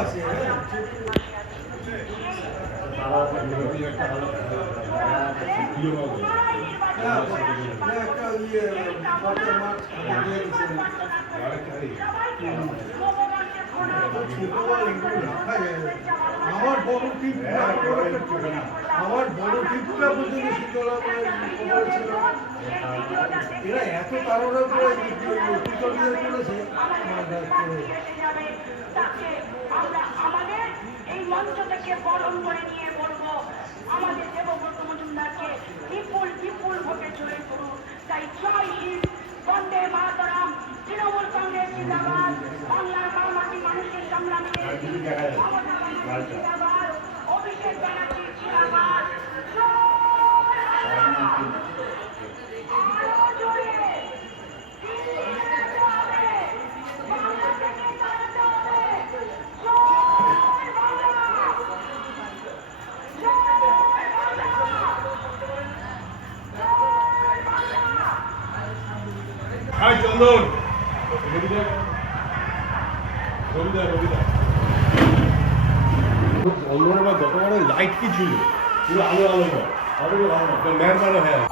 আছে আমার বড় টিপ আমার বড় টিপটা পর্যন্ত শীতলা ছিল এরা এত তাড়াহুড়ো করে করেছে আমাদের এই মঞ্চ থেকে বরণ করে নিয়ে বলবো আমাদের দেবব্রত মজুমদারকে বিপুল বিপুল ভোটে জয়ী করুন। তাই জয় হিন্দ, বন্দে মাতরম, তৃণমূল কংগ্রেস জিন্দাবাদ, বাংলার মাটি মানুষের সংগ্রামী জিন্দাবাদ, অভিষেক ব্যানার্জি জিন্দাবাদ। হাই চন্দন অন্যরা যত বড় লাইট কি ছিল পুরো আলো আলো ম্যান মানে হ্যাঁ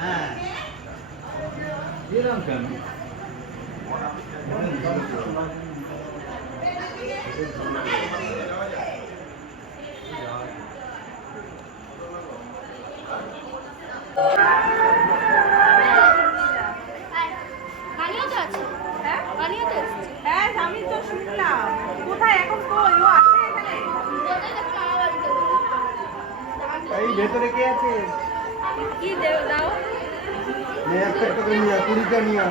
হ্যাঁ দিলাম কেন আমি তো শুনলাম কোথায় এখন কই ও আছে এখানে এই ভেতরে কে আছে কি দাও একটা করে নিয়ে 20টা নিয়ে